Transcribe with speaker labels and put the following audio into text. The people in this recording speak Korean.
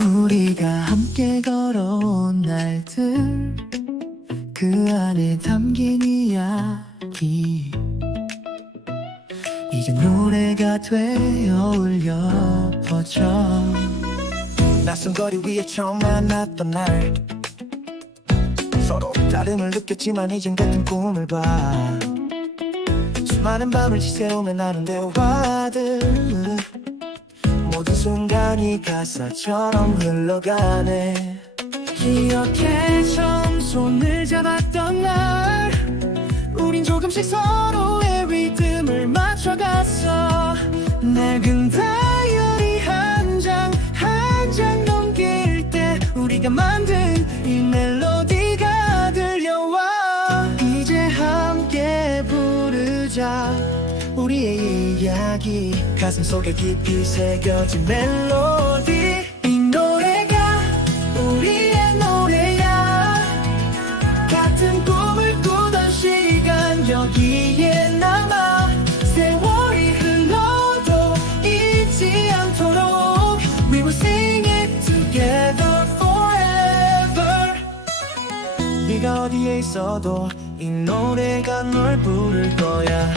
Speaker 1: 우리가 함께 걸어온 날들 그 안에 담긴 이야기. 이제 노래가 되어 울려 퍼져.
Speaker 2: 낯선 거리 위에 처음 만났던 날. 서로 다름을 느꼈지만 이젠 같은 꿈을 봐. 수많은 밤을 지새우며 나눈 대화들 모든 순간이 가사처럼 흘러가네.
Speaker 1: 기억해 처음 손을 잡았던 날. 우린 조금씩 서로의 리듬을 맞춰갔어 낡은 다이어리 한 장 한 장 넘길 때 우리가 만든 이 멜로디가 들려와. 이제 함께 부르자 우리의 이야기.
Speaker 2: 가슴 속에 깊이 새겨진 멜로디.
Speaker 1: 이 노래가 우리의 노래야. 같은 꿈을 꾸던 시간 여기에 남아 세월이 흘러도 잊지 않도록 We will sing it together forever.
Speaker 2: 네가 어디에 있어도 이 노래가 널 부를 거야